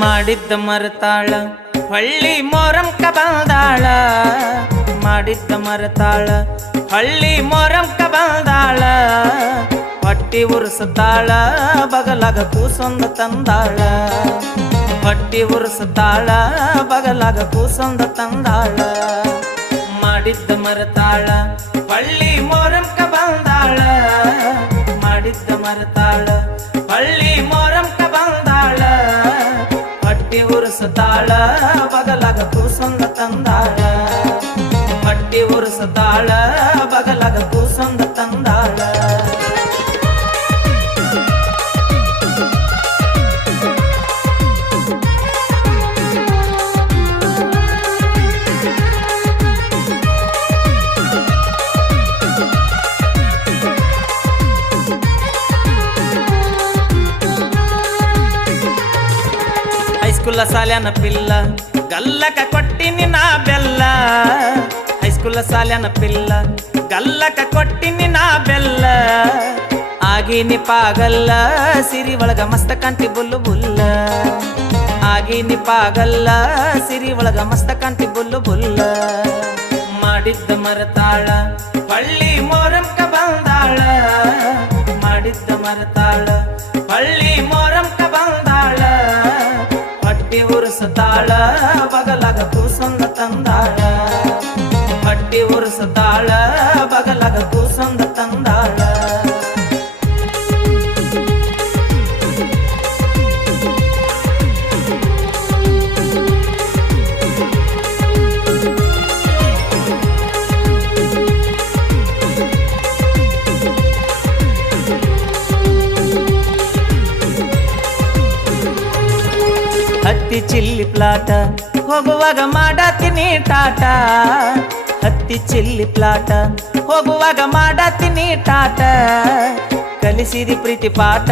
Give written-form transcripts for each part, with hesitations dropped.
ಮಾಡಿದ್ದ ಮರತಾಳ ಹಳ್ಳಿ ಮೊರಂಕ ಬಂದಾಳ ಮಾಡಿದ್ದ ಮರತಾಳ ಹಳ್ಳಿ ಮೊರಂಕ ಬಂದಾಳ ಹೊಟ್ಟಿ ಉರ್ಸತಾಳ ಬಗಲಾಗ ಕೂಸೊಂದ ತಂದಾಳ ಹೊಟ್ಟಿ ಉರ್ಸತಾಳ ಬಗಲಾಗ ಕೂಸೊಂದ ತಂದಾಳ ಮಾಡಿದ್ದ ಮರತಾಳ ಹಳ್ಳಿ ಮೊರಂಕ ಬಂದಾಳ ಮಾಡಿದ್ದ ಮರತಾಳ ಹಳ್ಳಿ ಮೊರಂಕ ಬಂದಾಳ ಹೊಟ್ಟಿ ಉರ್ಸತಾಳ ಬಗಲಾಗ ಕೂಸೊಂದ ತಂದಾಳ ಹೊಟ್ಟಿ ಉರ್ಸತಾಳ ಬಗಲಾಗ ಕೂಸೊಂದ ತಂದಾಳ ಹೈಸ್ಕೂಲ ಸಾಲ್ಯಾನ ಪಿಲ್ಲ ಗಲ್ಲಕ ಕೊಟ್ಟಿನಿ ನಾ ಬೆಲ್ಲ ಹೈಸ್ಕೂಲ ಸಾಲ್ಯಾನ ಪಿಲ್ಲ ಗಲ್ಲಕ ಕೊಟ್ಟಿನಿ ನಾ ಬೆಲ್ಲ ಆಗಿನಿ ಪಾಗಲ್ಲ ಸಿರಿ ಒಳಗ ಮಸ್ತ ಕಾಂತಿ ಬುಲ್ಲು ಬುಲ್ಲ ಆಗಿನಿ ಪಾಗಲ್ಲ ಸಿರಿ ಒಳಗ ಮಸ್ತ ಕಾಂತಿ ಬುಲ್ಲು ಬುಲ್ಲ ಮಾಡಿದ್ದ ಮರತಾಳ ಹಳ್ಳಿ ಮೊರಂಕ ಬಂದಾಳ ಮಾಡಿದ್ದ ಮರತಾಳ ಹಳ್ಳಿ ಮೊರಂಕ ಬಂದಾಳ ಹೊಟ್ಟಿ ಉರ್ಸತಾಳ ಬಗಲಾಗ ಕೂಸೊಂದ ತಂದಾಳ ಹೊಟ್ಟಿ ಉರ್ಸತಾಳ ಬಗಲಾಗ ಕೂಸೊಂದ ತಂದಾಳ ಹತ್ತಿ ಚಿಲ್ಲಿ ಪ್ಲಾಟ ಹೋಗುವಾಗ ಮಾಡಾತೀನಿ ಟಾಟ ಹತ್ತಿ ಚಿಲ್ಲಿ ಪ್ಲಾಟ ಹೋಗುವಾಗ ಮಾಡಾತೀನಿ ಟಾಟ ಕಲಿಸಿದಿ ಪ್ರೀತಿ ಪಾಠ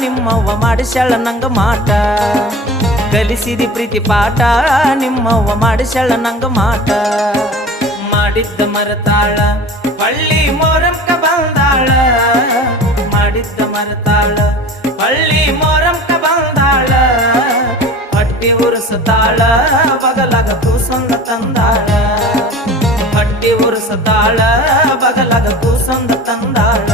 ನಿಮ್ಮವ್ವ ಮಾಡಿಸ್ಯಾಳ ನಂಗ ಮಾಟ ಕಲಿಸಿದಿ ಪ್ರೀತಿ ಪಾಠ ನಿಮ್ಮವ್ವ ಮಾಡಿಸ್ಯಾಳ ನಂಗ ಮಾಟ ಮಾಡಿದ್ದ ಮರತಾಳ ಹಳ್ಳಿ ಮೊರಂಕ ಬಂದಾಳ ಮಾಡಿದ್ದ ಮರತಾಳ ಹಳ್ಳಿ ಮೊರಂಕ ಬಂದಾಳ ಹೊಟ್ಟಿ ಉರ್ಸತಾಳ ಬಗಲಾಗ ಕೂಸೊಂದ ತಂದಾಳ ಹೊಟ್ಟಿ ಉರ್ಸತಾಳ ಬಗಲಾಗ ಕೂಸೊಂದ ತಂದಾಳ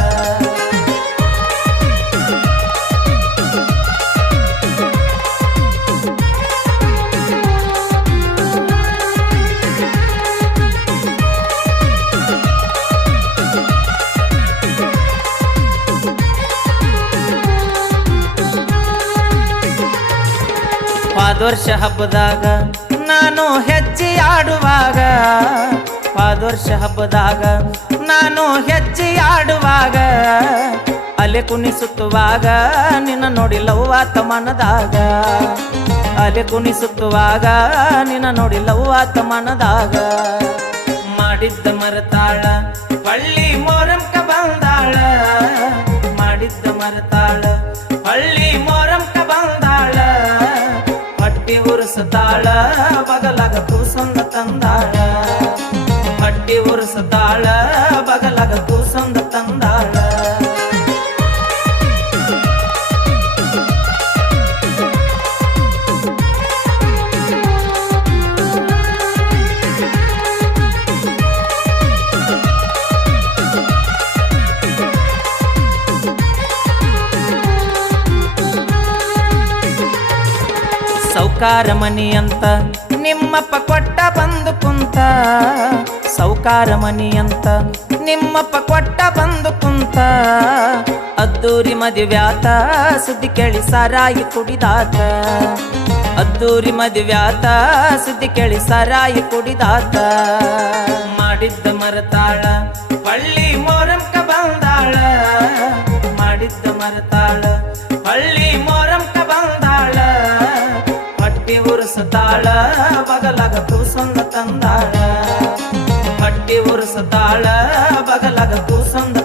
ಪಾದೋರ್ಷ ಹಬ್ಬದಾಗ ನಾನು ಹೆಜ್ಜೆ ಆಡುವಾಗ ಪಾದೋರ್ಷ ಹಬ್ಬದಾಗ ನಾನು ಹೆಜ್ಜೆ ಆಡುವಾಗ ಅಲೆ ಕುಣಿಸುತ್ತುವಾಗ ನಿನ್ನ ನೋಡಿ ಲವ್ವಾತ ಮನದಾಗ ಅಲೆ ಕುಣಿಸುತ್ತುವಾಗ ನಿನ್ನ ನೋಡಿ ಲವ್ವಾತ ಮನದಾಗ ಮಾಡಿದ್ದ ಮರತಾಳ ಹಳ್ಳಿ ಮೊರಂಕ ಬಂದಾಳ ಮಾಡಿದ್ದ ಮರತಾಳ ಹಳ್ಳಿ ಮೊರಂಕ ಬಂದಾಳ ಹೊಟ್ಟಿ ಉರ್ಸತಾಳ ಬಗಲಾಗ ಕೂಸೊಂದ ತಂದಾಳ ಹೊಟ್ಟಿ ಉರ್ಸತಾಳ ಬಗಲಾಗ ಕೂಸೊಂದ ತಂದಾಳ ಸೌಕಾರ ಮನಿ ಅಂತ ನಿಮ್ಮಪ್ಪ ಕೊಟ್ಟ ಬಂದು ಕುಂತ ಸೌಕಾರ ಮನಿ ಅಂತ ನಿಮ್ಮಪ್ಪ ಕೊಟ್ಟ ಬಂದು ಕುಂತ ಅದ್ದೂರಿ ಮದುವ್ಯಾತ ಸುದ್ದಿ ಕೇಳಿ ಸಾರಾಯಿ ಕುಡಿದಾತ ಅದ್ದೂರಿ ಮದುವ್ಯಾತ ಸುದ್ದಿ ಕೇಳಿ ಸಾರಾಯಿ ಕುಡಿದಾತ ಮಾಡಿದ್ದ ಮರತಾಳ ಹಳ್ಳಿ ಮೊರಂಕ ಬಂದಾಳ ಮಾಡಿದ್ದ ಮರತಾಳ ಹಳ್ಳಿ ಮೊರಂಕ ಬಂದಾಳ ಹೊಟ್ಟಿ ಉರ್ಸತಾಳ ಬಗಲಾಗ ಕೂಸೊಂದ ತಂದಾಳ ಹೊಟ್ಟಿ ಉರ್ಸತಾಳ ಬಗಲಾಗ ಕೂಸೊಂದ